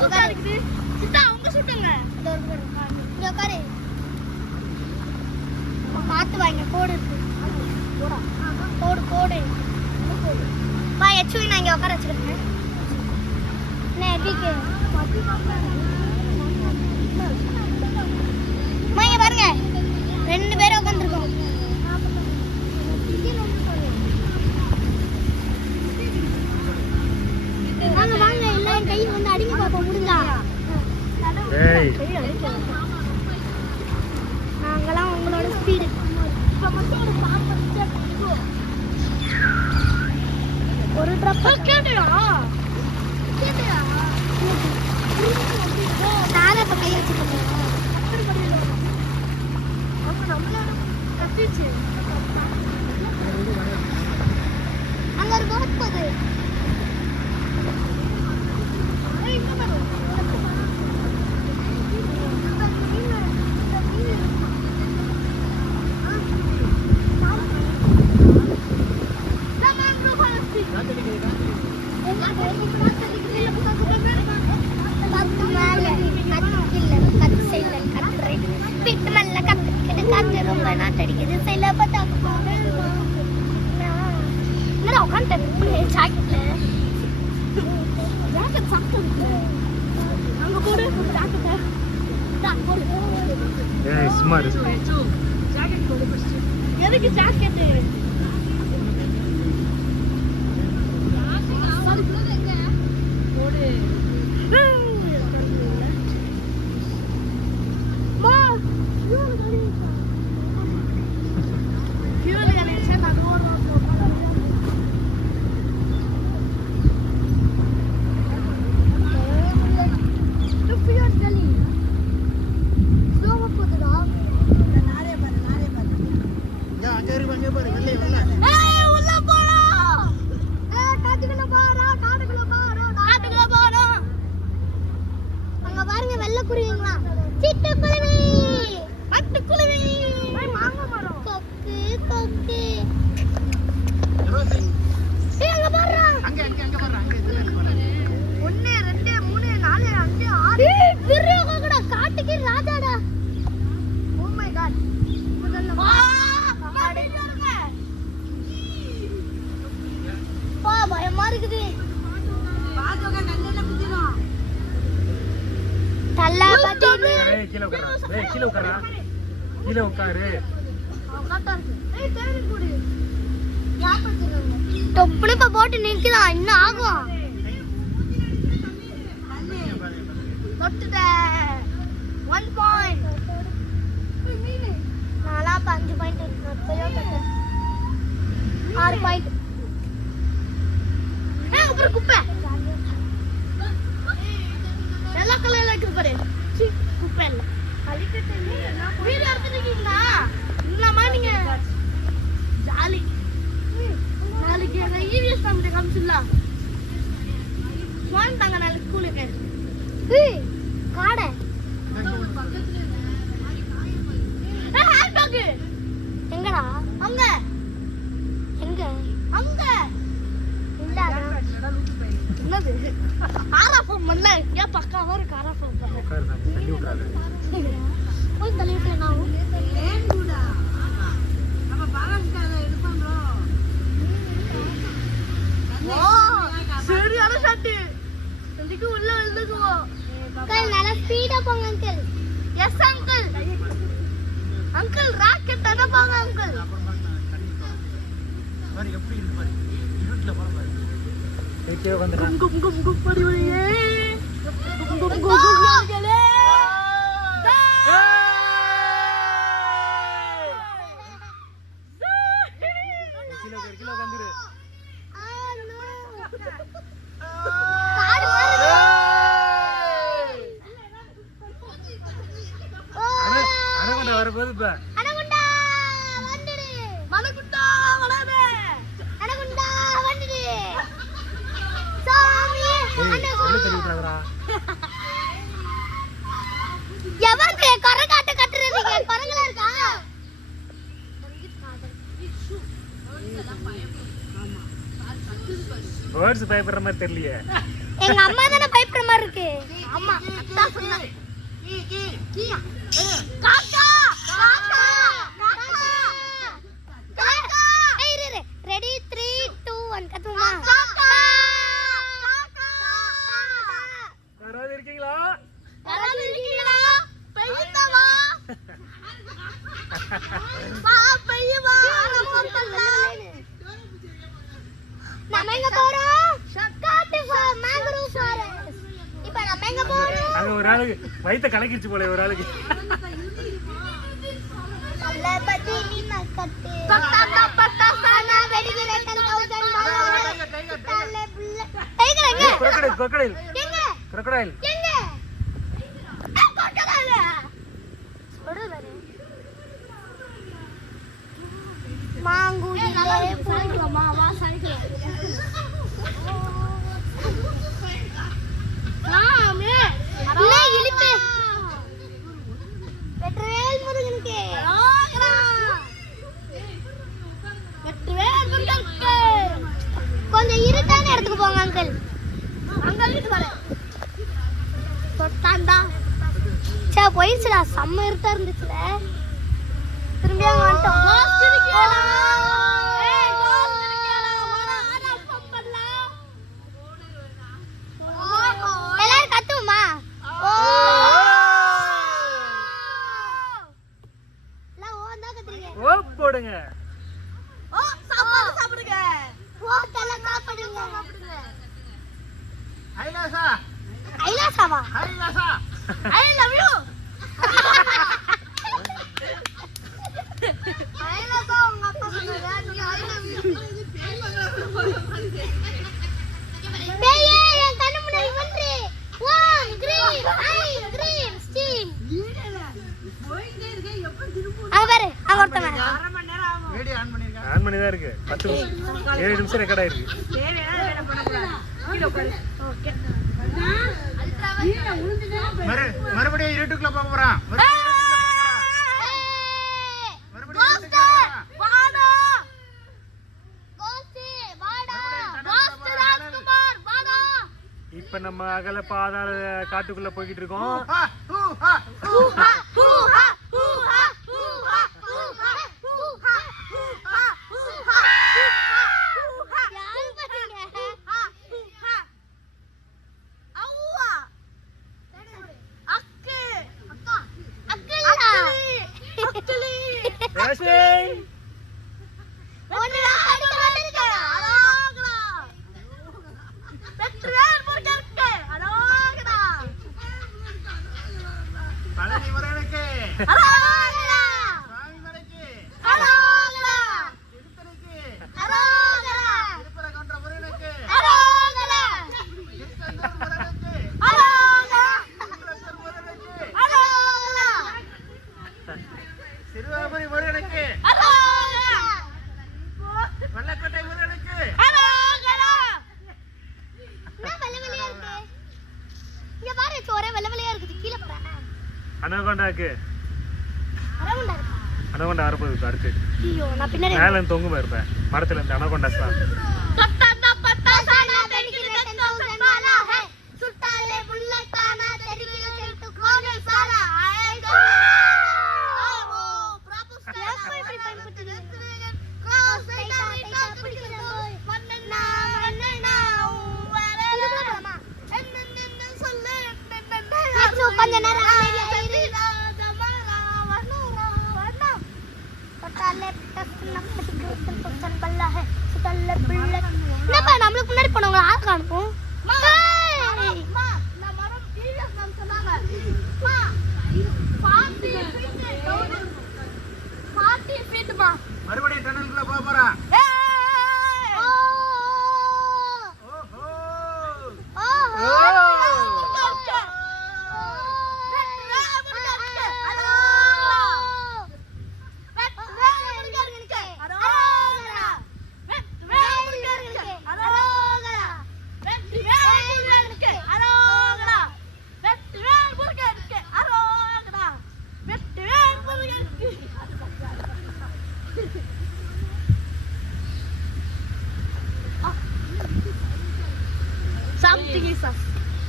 சூப்பரா இருக்குது. சித்தா அவங்க சுட்டுங்க. இங்க உட்காரு. பாத்து வாங்க கோடு இருக்கு. கோடா? கோடு. வா எச்சுவி நான் இங்க உட்கார வச்சிருக்கேன். என்ன எப்படிக்கு? இங்க பாருங்க. 2 பேர் உட்கார்ந்திருக்கோம். வாங்க இல்ல என் கையை வந்து அடிங்க பாப்போம் முடிஞ்சா. ஏய் நாங்கலாம் உங்களோட ஸ்பீடு. இப்ப மட்டும் ஒரு பாம்பு ஒரு ட்ராப் கேட்டியா? தாரா இப்ப கை வச்சுக்கோங்க. அப்ப நம்மளோட கத்திச்சு. அங்க ஒரு போட் போகுது. எதுக்கு ஜாக்கெட்? கீழே உட்காரு. தொப்புளு இப்ப போட்டு நிக்குதா இன்னும் ஆகும். One point. நாலா 5 பாயிண்ட் இருக்கு. 6 பாயிண்ட். அப்புறம் குப்பை எல்லா கலர்ல இருக்கு பாரு. குப்பை இல்ல வீடு எடுத்துட்டீங்களா? இல்லமா நீங்க ஜாலி நாளைக்கு அந்த ஈவிஎஸ் தமிழ் காமிச்சிடலாம். வாங்க நாளைக்கு ஸ்கூலுக்கு. காடை ஹேண்ட்பேக் எங்கடா? அங்க எங்க? அங்க இல்ல என்னது? ஆராஃபம் மல்ல ஏன் பக்காவா இருக்கு ஆராஃபம் உட்காரு தள்ளி விடாத. போய் தள்ளி விட்டு நான் ஏன்டா நம்ம பாகஸ்கார இது பண்றோம். வா சரியான ஷாட். இதுக்கு உள்ள விழுந்துக்குவோ. அங்கிள் நல்ல ஸ்பீடா போங்க uncle. Yes uncle. Uncle rocket தான போங்க அங்கிள். பாரு எப்படி இருக்கு பாரு. இருட்டுல போற பாரு. ஏகே வந்தடா. கும் படி ஒளியே. கும் கலே. கிலோ வந்துரு. அனகுண்டா வரப்போகுது இப்ப. அனகுண்டா வந்துடு. மனகுண்டா வளரு. அனகுண்டா வந்துடு. சாமி அனகுண்டா. எவங்க கரகாட்ட கட்டுறீங்க? பரங்களா இருக்கா? பேர்ட்ஸ் பயப்படுற மாதிரி தெரியலையே. எங்க அம்மா தான பயப்படுற மாதிரி இருக்கு. ஆமா அதான் சொன்னேன் காக்கா காக்கா காக்கா ஏய் ரெடி 3 2 1 கத்துமா காக்கா யாராவது இருக்கீங்களா பெய்யுதா வா பெய்யுமா நம்ம எங்க போறோம் காட்டு மேங்க்ரோவ் ஃபாரஸ்ட் இப்போ நம்ம எங்க போறோம் அங்க ஒரு ஆளுக்கு வயித்த கலக்கிருச்சு போல ஒரு ஆளுக்கு அல்ல பத்தி நீ நக்கட்டு பத்தா சானா வெடிகிற 10000 தல்ல புள்ள டைகர் crocodile எங்க crocodile எங்க crocodile சொல்லுறானே மாங்குயிலே போய்க்கலாமா வா சைக்கிள் ஆமே இல்ல இலிப்பே வெட்ரவேல் முருகனுக்கு ஆகரா வெட்ரவேல் முருகனுக்கு கொஞ்சம் இருட்டான இடத்துக்கு போங்க அங்கிள் அங்கிள் கிட்ட வர தொட்டாண்டா சே போயிடுச்சுடா செம்ம இருட்டா இருந்துச்சுல திரும்பி அங்க வந்துட்டோம் கோஸ்ட் இருக்கேடா ஏய் கோஸ்ட் இருக்கேடா வாடா ஆனா பம்பலாம் எல்லாரும் கத்துமா ஓ ல ஓ தான் கத்துறீங்க ஓ போடுங்க ஓ சாப்பாடு சாப்பிடுங்க ஓ தல சாப்பிடுங்க ஐலாசா ஐலாசாவா ஐ லவ் யூ ஐலாசா உங்க அப்பா சொன்னாரு நீ ஐ லவ் யூ பேயே என் கண்ணு முன்னாடி வந்து வாம் கிரீன் ஐ கிரீன் ஸ்டீம் அங்க பாரு அங்க ஒருத்தன் வீடியோ ஆன் பண்ணி தான் இருக்கு 10 நிமிஷம் ரெக்கார்ட் ஆயிருக்கு மறுபடியும் இருட்டுக்குள்ள போக போறான் இப்ப நம்ம அகல பாதாள காட்டுக்குள்ள போய்கிட்டு இருக்கோம் அனகொண்டா அரப்பது அடுத்து மேல தொங்கு இருப்பேன் மரத்துல இருந்து அனகொண்டாஸ் தான் கொஞ்ச நேரம் நம்மளுக்கு முன்னாடி போனவங்க ஆள் அனுப்பும் மறுபடியும் டனலுக்குள்ள போக போறான்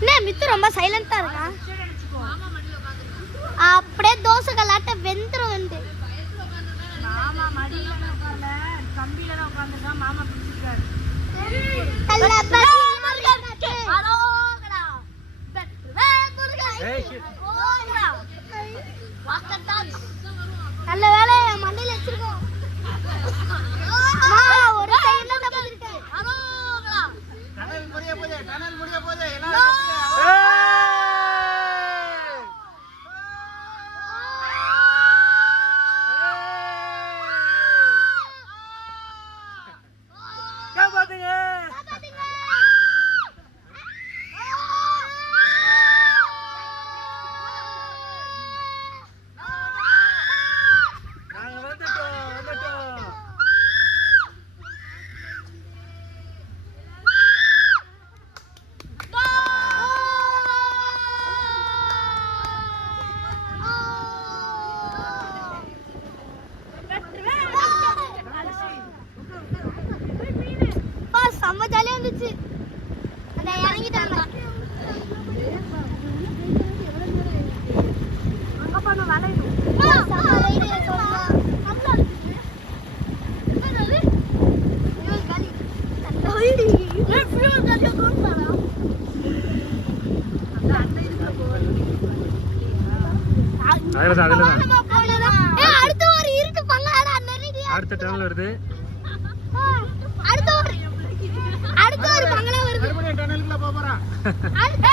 என்ன மித்து ரொம்ப சைலண்டா இருக்கா? அப்படியே தோசை கல்லாட்ட வெந்துரும் வந்து. மாமா மடியில உட்கார்ல கம்பியில உட்கார்ந்துருக்கான். மாமா பிடிச்சிருக்காரு. நல்ல வேலை மண்டையில வச்சிருக்கோம். ஒரு சைடுல தப்பிருக்கு. டனல் முடிய போகுது எல்லாரும் காப்பாத்துங்க. நாங்க வந்துட்டோம். செம்ம ஜாலியா இருந்துச்சு. அந்த இறங்கிட்டாங்க. அங்க பண்ண வளையும். அதுலதான் அடுத்த ஒரு இருக்கு பங்காடா நிறைய. அடுத்த டனல் வருது. அடுத்த ஒரு பங்களா வருது. மறுபடியும் டனலுக்குள்ள போறா. அடுத்த